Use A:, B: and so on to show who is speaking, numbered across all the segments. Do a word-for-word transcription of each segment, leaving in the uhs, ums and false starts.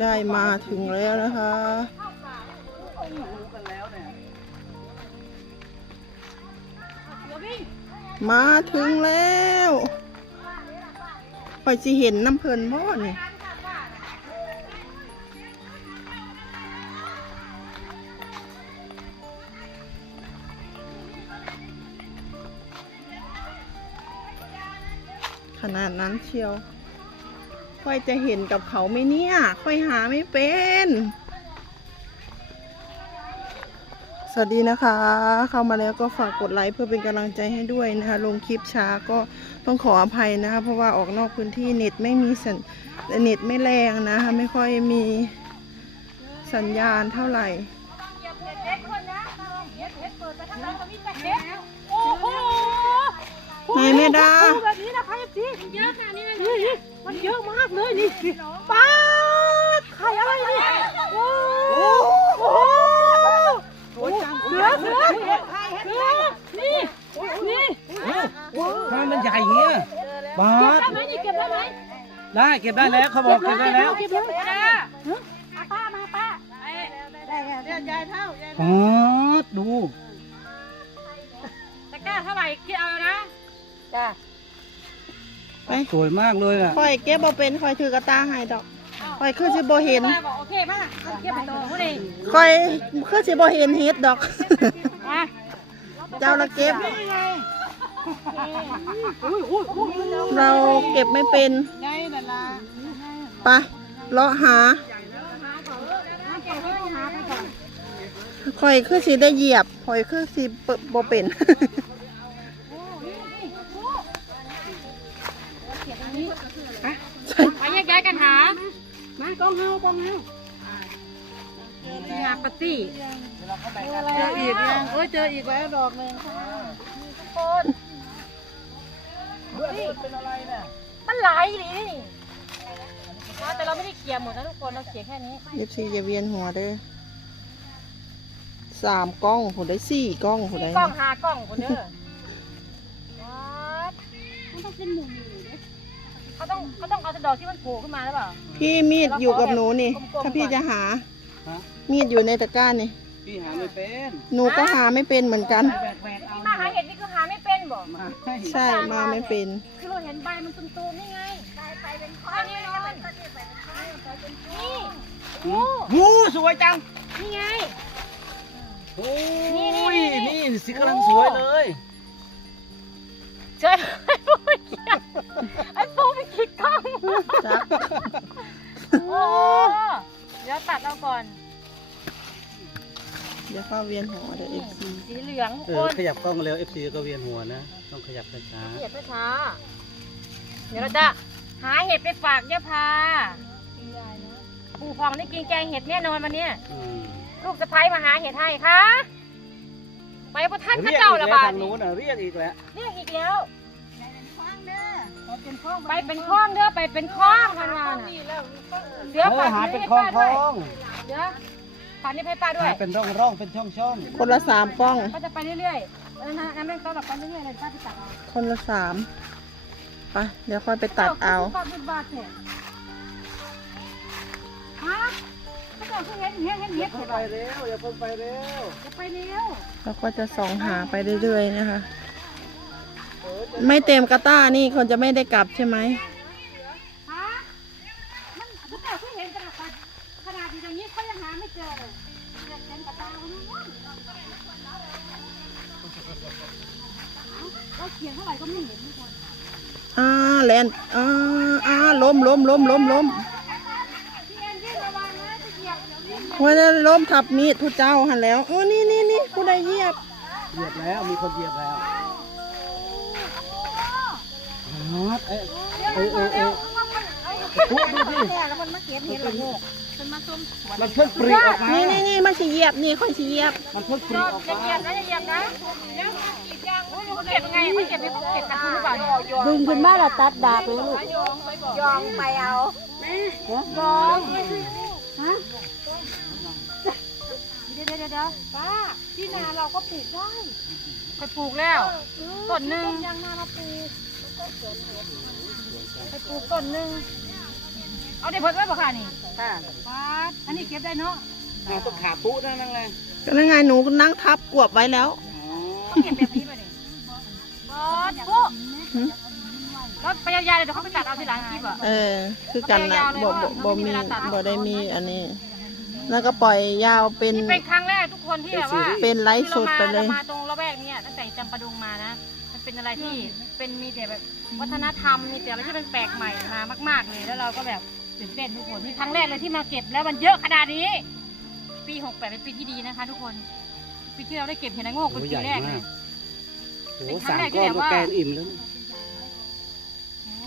A: ได้มาถึงแล้วนะคะมาถึงแล้วคอยสิเห็นน้ำเพลินบ่นี่ขนาดนั้นเชียวค่อยจะเห็นกับเขาไหมเนี่ยค่อยหาไม่เป็นสวัสดีนะคะเข้ามาแล้วก็ฝากกดไลค์เพื่อเป็นกำลังใจให้ด้วยนะคะลงคลิปช้าก็ต้องขออภัยนะคะเพราะว่าออกนอกพื้นที่เน็ตไม่มีสัญเน็ตไม่แรงนะคะไม่ค่อยมีสัญญาณเท่าไหร่ไหนแม่ดา
B: แบบนี้นะคะพี่เยอะค่ะนี่มันเยอะมากเลยนี่ป้าไข่อะไรเนี่ยโอ้โหเสือเสือเสือนี่นี่
C: ทำไมมันใหญ่เงี้ยบาส
B: ได้ไหมนี่เก็บได้ไหม
C: ได้เก็บได้แล้วเขาบอกเก็บได้แล้ว
B: เก็บได้ป้ามาป้าได้ได้ยายเท่ายาย
C: บาสดู
B: ตะกร้าเท่าไหร่คิดเอานะจ้า
A: ไป
C: สวยมากเลยอ่ะ
A: คอยเก็บบ่เป็นคอยถือกระตาให้ดอกคอยคือสิบ่เห็น
B: โอเคป่ะเก็บไปตัวผู้ดี
A: คอยคือสิบ่เห็นเฮ็ดดอกเจ้าละเก็บเราเก็บไม่เป็นไปเลาะหาคอยคือสิได้เหยียบคอยคือสิบ่เป็น
B: ไปแยกย้ายกันหามากองเฮากองเฮาหาปาร์ตี้เจออีกยังเอ้ยเจออีกแล้วดอกหนึ่งคนเป็นอะไรเนี่ยมันหลายดิแต่เราไม่ได้เขี่ยหมดนะทุกคนเราเขี่ยแค่นี้
A: เอฟซีจะเวียนหัวเด้อสามกล้องผมได้สี่กล้องผมได้
B: กล้องหากล้องคนเด้อมันต้องเป็นหมู่เขาต้องเขาต้องเอาดอกที่มันโผล่ขึ้นมาหรือเปล่า
A: พี่มีดอยู่กับหนูนี่ถ้าพี่จะหามีดอยู่ในตะกร้านี่
C: พี่หาไม่เป็น
A: หนูก็หาไม่เป็นเหมือนกัน
B: พี่มาหาเห็ดนี่คือหาไม่เป็นบ่
A: ใช่มาไม่เป็น
B: คือเราเห็นใบมันตุ้มๆนี่ไงใบไปเป็นข้อนี่นอนนี่
C: งูสวยจัง
B: นี่ไง
C: โอ้ยนี่สิกำลังสวยเลย
B: เจอไอ้ปูไปคิดกล้องโอ้เดี๋ยวตัดเอาก่อน
A: เดี๋ยวข้าเวียนหัวเดี๋ยวเอฟซี
B: สีเหลือง
C: เออขยับกล้องเร็วเอฟซีก็เวียนหัวนะต้องขยับช้า
B: ขยับช้าเดี๋ยวเราจะหาเห็ดไปฝากย่าพาปู่พองได้กินแกงเห็ดแน่นอนวันนี้ลูกสะใภ้มาหาเห็ดให้ค่ะไปพระท่านพระเจ้าละบาท
C: นู้นเรียกอีกแล้ว
B: เรียกอีกแล้วไปเป็นคล้องเด้อไปเป็นคล้องทางงาน
C: เสือฝากหาเป็นคล้องคล้อง
B: เดี๋ยวฝากนี่ให้ป้าด้วย
C: เป็นร่องร่องเป็นช่องช่อง
A: คนละสามกล้อง
B: ก็จะไปเรื่อยๆนะนะนั่นก็แบบไปเรื่อยๆเลยป้าไปตัดเอา
A: คนละสามไปเดี๋ยวค่อยไปตัดเอา
B: บาทบาทเนี่ยฮะเขาจะเห็นเห็นเห็นเห็น
C: ไปเร็วอย่าเพิ่งไปเร็ว
B: อย่าไปเร็ว
A: แล้วก็จะส่องหาไปเรื่อยๆนะคะไม่เต็มกระต้านี่คนจะไม่ได้กลับใช่ไหม
B: ฮะมันเขาจะเห็นขนาดขนาดอย่างนี้เขายังหาไม่เจอเลยเต็มกระต้าเราเขียนเท่าไหร่ก็ไม่เห็นทุกคน
A: อ่าแลนอ่าอ่าล้มล้มล้มล้มล้มวันนั้นล้มทับมีดผู้เจ้าหันแล้วเออนี่นี่นี่ผู้ใดเหยียบ
C: เหยียบแล้วมีคนเหยียบแล้วเออเออเออเออดูดิ
B: แล้วมันมาเก็บเห็ดหรอกมันมาส้ม
C: มันเพิ่งปรีออกมา
A: นี่นี่นี่มาสิเหยียบนี่ค่อยสิเหยียบ
C: มันเพิ่งปรีออกมา
B: เหยียบนะเหยียบนะเก็บไงไม่เก็บไม่เก็บกันหรือเปล่า
A: ดึงขึ้นมาแล้วตัดดาบเลยลูก
B: ยองไปเอายองฮะเดี๋ยวเดี๋ยวเดี๋ยวป้าที่นาเราก็ปลูกได้ไปปลูกแล้วต้นหนึ่งยังนาเราปลูกไปปลูกต้นหนึ่งเอาเดี๋ยวเพิ่มไว้ป่ะค่ะนี่ค่ะป้าอันนี้เก็บได้เนาะ
C: อ่าต้องขาปุ๊นั่นนั่งไง
A: ก็นั่นไงหนูนั่งทับกวบไว้แล้ว
B: เขาเก็บแบบนี้ป่ะเนี่ยบอสปุ๊รถไปยาวๆเลยเดี๋ยวเขาไปตัดเอาทีหลังคลิปอ่ะ
A: เออ คือกันนะบ่บ่บ่มีบ่ได้มีอันนี้ แล้วก็ปล่อยยาวเป็น
B: นี่เป็นครั้งแรกทุกคนที่แบบว่า
A: เป็นไลฟ์สดไปเลย
B: รามาตรงละแวกเนี้ยตั้งแต่จำปาดุงมานะมันเป็นอะไรที่เป็นมีแต่แบบวัฒนธรรมมีแต่อะไรที่เป็นแปลกใหม่มามากๆเลยแล้วเราก็แบบตื่นเต้นทุกคนนี่ครั้งแรกเลยที่มาเก็บแล้วมันเยอะขนาดนี้ ปีหกแปดเป็นปีที่ดีนะคะ ทุกคนปีที่เราได้เก็บเห็ดนางโงกเป็นปีแรกเลย
C: โอ้สามก้อนก็แกงอิ่มแล้ว
B: โอ้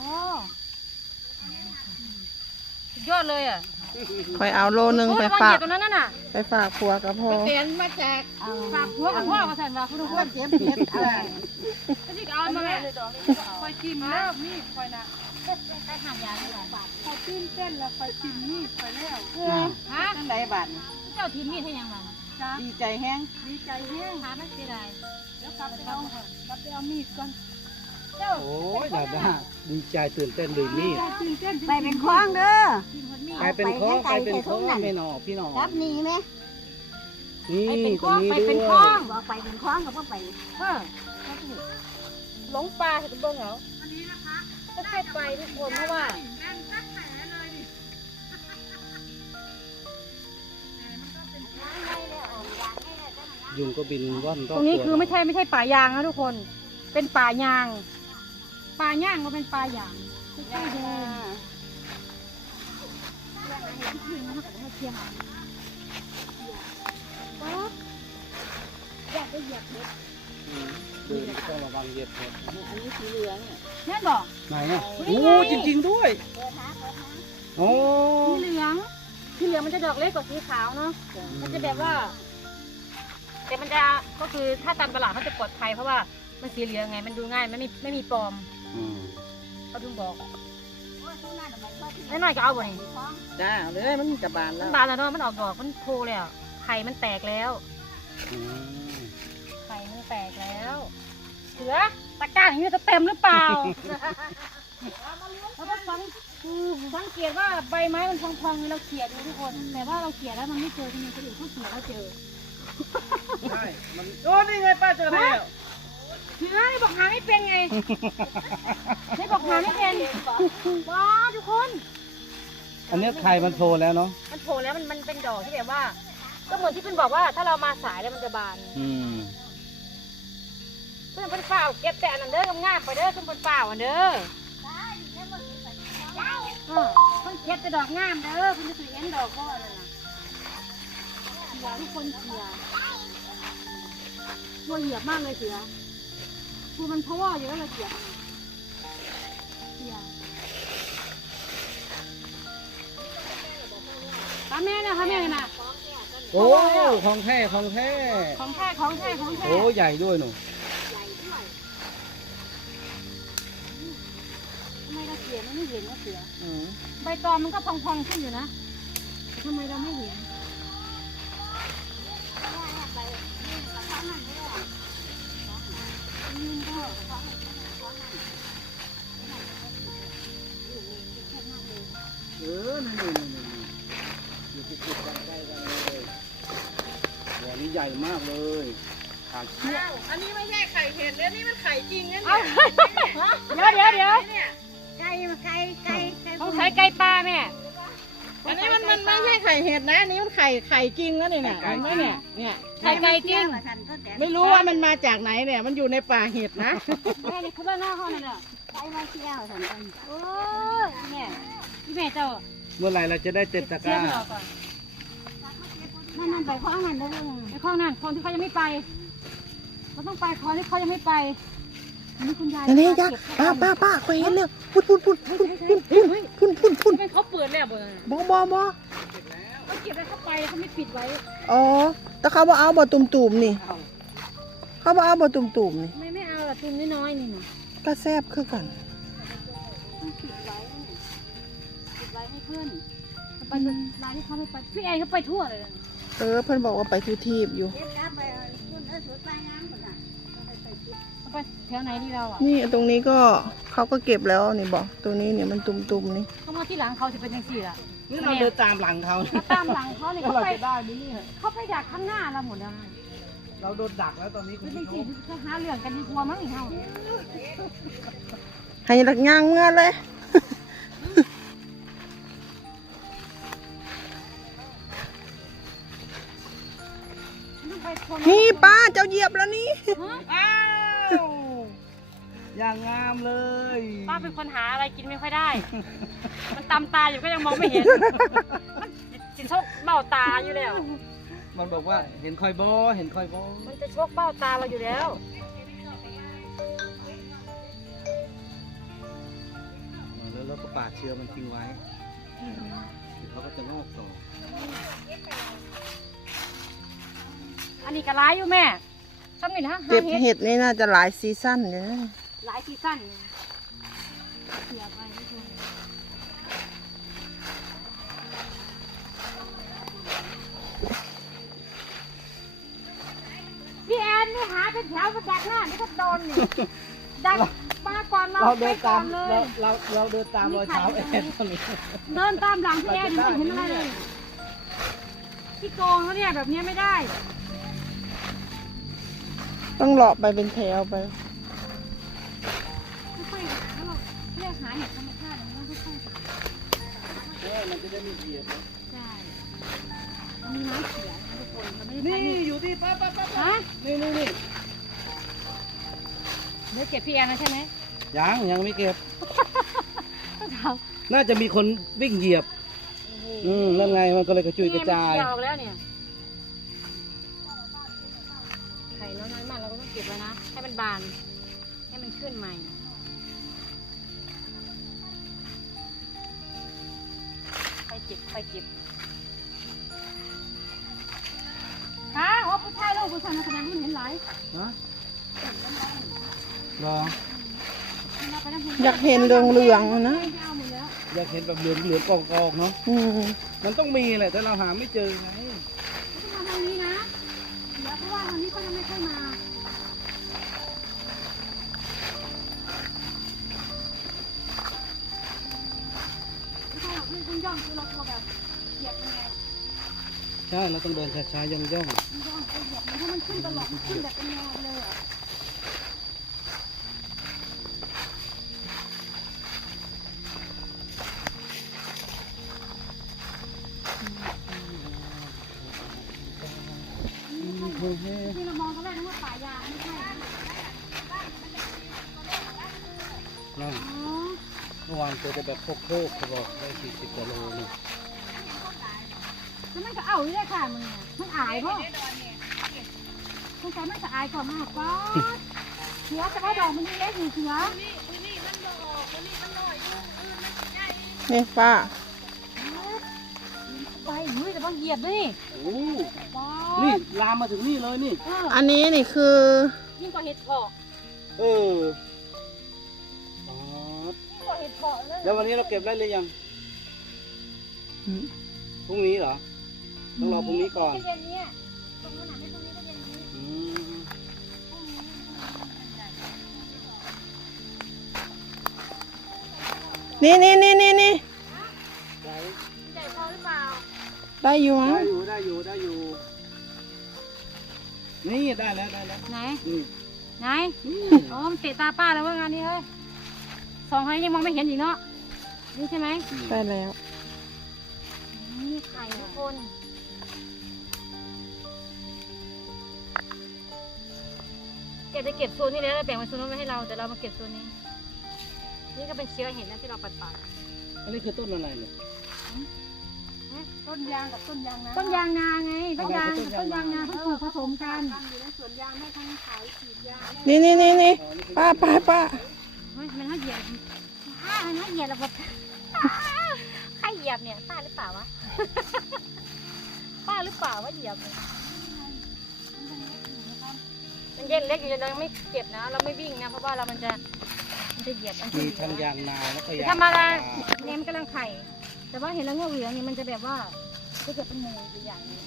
B: สุดยอดเลยอ่ะ
A: คอยเอาโลนึงไป
B: โอ้
A: ฝาก
B: ระวังเหยียบตรงนั้นน่ะ
A: ไปฝากผัวกับพ่อ
B: เปลี่ยนมาจากฝากหัวกับพ่อมาสั่นว่าคุณทุกคนเจ็บเจ็บอะไรก็ที่เอามาเลยคอยจิ้มแล้วมีดคอยนะไปหายาเลยคอยจิ้มเส้นแล้วคอยจิ้มมีดไปแล้วฮะ
D: ตั้งไหนบาท
B: เจ้าทีมมีดให้ยังไง
D: ดีใจแห้ง
B: ดีใจแห้งหาไม่เสียดายแล้วกลับไปเอากลับไปเอามีดก่อนเจ้า
C: โอ้ยดาด้าดีใจตื่นเต้นเลยมีด
B: ตื่นเต้น
D: ไปเป็นคล้องเด้อ
B: กินคนมีด
C: กลายเป็นข้อไปเป็นข้อไม่หนอพี่หนอ
D: รับหนีไหม
C: นี่
B: ไปเป็น
C: ต
B: ค
C: ร
B: ล้อง ง
C: นี้
B: ไป
C: ด้
B: เป็น
C: ว
B: คล้อง
C: ย
D: บอกไปเป็นคล้องกับว่าไป
B: เออหลงปลาเห็นเบิ้งเหรอก็แค่ไปทุกคนเพราะว่า
C: ยุงก็บินว่อนร
B: ต
C: อบ
B: รงนี้
C: ตัว
B: คือไม่ใช่ไม่ใช่ป่ายางนะทุกคน เป็นป่ายาง ป่าย่างก็เป็นป่ายางไม่ใช่ดูอยากได้เหยียบเล็ก
C: อืมเดินต้องระวังเหยียบเห็ด
D: อันนี้สีเหลือง
B: แม่บอก
C: ไหนอ่ะ
B: นี่
C: โอ้
B: ไง
C: จริง ๆด้วย
D: เปิดหาเปิดหา
C: โอ้
B: สีเหลืองสีเหลืองมันจะดอกเล็กกว่าสีขาวเนาะ มันจะแบบว่า แต่มันจะก็คือถ้าตามตลาดเขาจะปลอดภัยเพราะว่ามันสีเหลืองไงมันดูง่ายไม่มีไม่มีปลอม
C: อืม
B: เขาถึงบอก
D: โอ้ยข้างหน้าทำไมชอบ
B: น้อยๆก็เอาบ่นี่
D: คล้อง
A: จ้าเลยมันจะบาน
B: มั
A: แล้
B: น
A: ว
B: บานแล้วเนาะมันออกดอกมันโพแล้วไข่มันแตกแล้ว
C: อืม
B: ไข่มันแตกแล้วเสือตะกร้าอย่างนี้จะเต็มหรือเปล่าเราต้องสังสังเกตว่าใบไม้มันพองๆเราเขี่ยดูทุกคน แต่ว่าเราเขี่ยแล้วมันไม่เจอทำไมคนอื่นเขาเขี่ยแล้วเจอ
C: ใช่มัน
A: โอ้นี่ไงป้าเจอแล้ว
B: เสือไม่บอกหาไม่เป็นไงไม่บอกหาไม่เป็นว้าทุกคน
C: อันนี้ไข่มันโผล่แล้วเนาะ
B: มันโผล่แล้วมันมันเป็นดอกที่แบบว่า ก็เหมือนที่เพิ่นบอกว่าถ้าเรามาสายแล้วมันจะบาน
C: อืม
B: เพิ่นเพิ่นเฝ้าเก็บแต่อันนั้นเด้องามๆไปเด้อเพิ่นเพิ่นเฝ้าอันเด้อเออเพิ่นเก็บแต่ดอกงามเด้อเพิ่นจะสิเห็นดอกบ่อันนั้นน่ะเสือทุกคนเสือตัวเหยียบมากเลยเสือคือมันเพราะว่าอยู่แล้วเราเหยียบเสือทำแม่นะทำแม่นะ
C: โอ้ของแท้ของแท้
B: ของแท้ของแท้ของแท้
C: โอ้ใหญ่ด้วยหนู
B: ทำไมเราเสียมันไม่เห็นว่าเสือ
C: อืม
B: ใบตองมันก็พองๆขึ้นอยู่นะทำไมเราไม่เห็น
C: เออนี่นี่นี่นี่อยู่ติดๆกันใกล้กันเลยหัวนี้ใหญ่มากเลยทาน
A: อันนี้ไม่ใช่ไข่เห็ดแล้วนี่มันไข่จริงนะ
B: เอ้า
A: เนี่ย
B: เดี๋ยวเดี๋ยวเดี๋ยว
D: ไก่ไก่ไก่ไก่
B: ต้องใช้ไก่ปลาแม่
A: อันนี้มันมันไม่ใช่ไข่เห็ดนะอันนี้มันไข่ไข่จริงนะเนี่ยเห็นไหมเนี่ยเนี่ย
B: ไก่ไก่จริง
A: ไม่รู้ว่ามันมาจากไหนเนี่ย มันอยู่ในป่าเห็ดนะ
B: แม่นี่เขาบ้านหน้าห้องนั่นน่ะ
D: ไก่มาเที่ยวสันกัน
B: โอ้ยแม่พี่แม่เจ้า
C: เมื่อไหร่เราจะได้เต็มตะก
B: เทีย
C: ร้า
B: บเราก่อน
D: นั่นนั่นไปคล้องมันเด้อ
B: ไอ้ข้องนั่นคนที่เขายังไม่ไปเราต้องไปคอนที่เขายังไม่ไปอันนี้คุณยาย
A: อันนี้จ้ะป้าป้าป้าคอยเห็นแล้วพุ่นพุ่นพุ่นพุ่นพุ่นพุ่นพุ่นพุ่นพุ่น
B: เป็นเขาเปิดแล้วบ่
A: บอบอบอ
B: เขาเก็บแล้วเขาไปเขาไม่ปิดไว้
A: อ๋อแต่เขาบอกเอาบ่ตุ่มตุ่มๆนี่เขาบอกเอาบ่ตุ่มตุ่มๆนี่
B: ไม่ไม่เอาละตุ่มน้อยๆนี่นะ
A: ก็แซ่บคือกัน
B: ต้องปิดไว้นี่ปิดไว้ให้เพื่อนไปร้านที่เขาไม่ไปพี่แอนเขาไปทั่วเลยนะ
A: เออเพิ่นบอกว่าไปทุทีบอยู่
D: เก็บกลับไปคุณเออสวยไปงามคนน่ะ
B: เขาไปแถวไหนดีเราอ่ะ
A: นี่ตรงนี้ก็เขาก็เก็บแล้วนี่บอกตรงนี้เนี่ยมันตุ่มๆนี่
B: เขามาที่หลังเขาจะเป็นยังสี่ล่ะ
C: นี่เราเดินตามหลังเขา
B: เขาตามหลังเขาเนี่ย
C: แล้ว
B: เขา
C: เรา
B: ไป
C: จะได้ไหมเนี่ย
B: เขาไปดักข้างหน้าเราหมดแล้ว
C: เราโดนดักแล้วตอนนี้คุ
B: คื
C: ณ
B: อจ
C: ผู้ช
B: ริง
C: ม
B: ๆเขาหาเรื่องกันดีกว่ามั้งอีกเฮา
A: ให้หลักย่างเมื่อเลย
B: ต้องไปชน
A: นี่ป้าเจ้าเหยียบแล้วนี่
C: อ้าวอย่างงามเลย
B: ป้าเป็นคนหาอะไรกินไม่ค่อยได้ มันตำตาอยู่ก็ยังมองไม่เห็นมันสินโชคเบ้าตาอยู่แล้ว
C: มันบอกว่าเห็นคอยบอเห็นคอยบอ
B: มันจะโชคเบ้าตาเราอยู่แล้ว
C: แล้วเราก็ปาดเชื้อมันทิ้งไว้เดี๋ยวเขาก็จะงอกต่อ
B: อันนี้ก็ร้ายอยู่แม่ซ้ำนี่นะหา
A: เก็บ
B: เห็ด
A: เห็ดนี่น่าจะหลายซีซั่นเลยนะ
B: หลายซีซั่นเนี่ยเสียไปทุกคนพี่แอนนี่หาเป็นแถวมาดักหน้านี่ก็โดนนี่ดักมาก่อนเรา
C: เรา
B: ไป
C: เดิน
B: ก่
C: ตา
B: อ
C: ม
B: นเล
C: เรา
B: ย
C: เราเราเดินตามรอยเท้าแอนตอนนี้
B: เดินตามหลังพี่แอนไม่เห็นอะไรเลยพี่โกงเขาเนี่ยแบบนี้ไม่ได้
A: ต้องเลาะไปเป็นแถวไป
B: ค่อยๆหาเราเรียกหาเห็ดธรรมชาติมันต้องค่อยๆหา
C: เออมันจะได้ไม่เบียดนะ
B: ใช่มันมีไม้เขียนะทุกคนมันไม่ได้
C: นี่
B: ใช้มีด
C: อยู่ที่ป้าป้าป้า
B: ฮะ
C: นี่นี่นี่
B: เดี๋ยวเก็บพี่แอนนะใช่ไหม
C: ยังยังไม่เก็บ
B: ต้องทำ
C: น่าจะมีคนวิ่งเหยียบ อืมแล้วไงมันก็เลยกระจุยกระจาย
B: นี่มันเขียวออกแล้วเนี่ยไข่น้อยๆมากเราก็ต้องเก็บไว้นะให้มันบานให้มันขึ้นใหม่ไปเก็บไปเก็บค่ะโอ้ผู้ชายลูกผู้ชายมาแสดงรุ่นเห็นหลาย
C: ฮะรอ
A: อยากเห็นเหลืองๆนะ
B: เอาหมดแล้ว
C: อยากเห็นแบบเหลืองเหลืองกองกองๆเนาะ
A: อืม
C: มันต้องมีแหละแต่เราหาไม่เจอไง
B: ต้องมาทางนี้นะเดี๋ยวเพราะว่าทางนี้ก็ยังไม่ค่อยมาไม่ใช่หรอกคือคุณย่องคือเรากลัวแบบเหยียบยังไง
C: ใช่เราต้องเดินช้าๆย่องย่อง
B: คุณย่องไปเหยียบมันถ้ามันขึ้นตลอดมันขึ้นแบบเป็นแนวเลยอ่ะที่เรามองตอนแรกนึกว่าป่ายางไม่ใช่
C: ๆนั่น
B: อ๋อ
C: เมื่อวานเจอแต่แบบโคกโคกเขาบอกได้สี่สิบกว่าโลนี่
B: แล้วมันก็เอาอยู่ได้ค่ะมึงเนี่ยมันอายเพราะสงสัยมันจะอายกว่ามากกว่าเสือจะว่าดอกมันเล็กอยู่เสือ
A: นี่ป้า
B: ไปเฮ้ยแต่บางเหยียบด้วยนี่
C: โอ้
B: ว้า
C: นี่ลามมาถึงนี่เลยนี่
B: เออ
A: อันนี้นี่คือ
B: ยิ่งกว่าเห็ดเผาะ
C: เอออ๋อ
B: ยิ่งกว่าเห็ดเผาะเลย
C: แล้ววันนี้เราเก็บได้เลยยัง
A: อืม
C: พรุ่งนี้เหรอ ต้องรอพรุ่งนี้ก่อน
B: เย็นเนี่ยตรงนั้นไม่ตรงนี้ก็เย็นนี้
C: อืม
A: นี่นี่นี่นี่นี่
C: ได้
B: ใหญ่พอหรือเปล่า
A: ได้อยู่
C: ได้
A: มั้ง
C: อยู่ได้อยู่ได้อยู่ นี่ได้แล้วได้แล้ว
B: ไหน
C: นี่
B: ไหน
C: นี่
B: อ๋อมันเตะตาป้าแล้วว่างานนี้เฮ้ยสองคนนี้ยังมองไม่เห็นอีกเนาะนี่ใช่ไหม
A: ได้แล้ว
B: นี่ไข่ทุกคนเก็บจะเก็บโซนนี้แล้วแล้วแบ่งไว้โซนนู้นไว้ให้เราแต่เรามาเก็บโซนนี้ นี่ก็เป็นเชื้อเห็ดนะที่เราปัดปัด
C: อันนี้คือต้นอะไรเนี่ย
B: ต้นยางกับต้นยางนาต้นยางนาไงต้นยางกับต้นยางนาเขาปลูกผสมกันอยู่ในสวนยางให้ทั้งขายฉีดยา
A: นี่นี่นี่นี่ป้าป้าป้า
B: เฮ้ยมันน่าเหยียบอ่ามันน่าเหยียบระบบใครเหยียบเนี่ยป้าหรือเปล่าวะ ป้าหรือเปล่าวะเหยียบเนี่ยมันเย็นเล็กอยู่เรายังไม่เก็บนะ เราไม่วิ่งนะเพราะว่าเรามันจะมันจะเหยียบมันจะ
C: มี
B: เหยียบ
C: ทั้งยางนาแล้วก็ยาง
B: ธรรมดาเนี่ยมันกำลังไข่ แต่ว่าเห็นแล้วงอกเหลืองเนี่ยมันจะแบบว่าก็จะเป็นหมูตัวใหญ่เนี่ย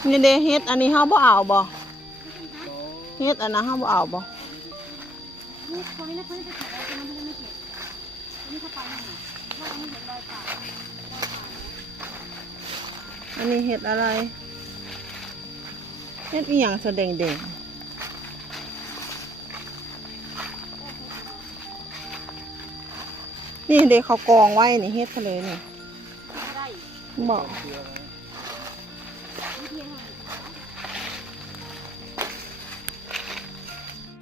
A: นี่เด้เฮ็ดอันนี้เฮาบ่เอาบ่เฮ็ดอันนั้นเฮาบ่เอาบ่
D: นี่คนนี้นะคนนี้จะเก็บแล้วคนนี้ไม่เก็บคนนี้เข้าไปนี่ว่าอันนี้เห็นรอยปากรอยปาก
A: อันนี้เฮ็ดอะไรเฮ็ดอีหยังแสดงเด่งนี่เด้เขากองไว้นี่เฮ็ดทะเลนี่
B: ได้
A: บอก
C: เชื่อนะ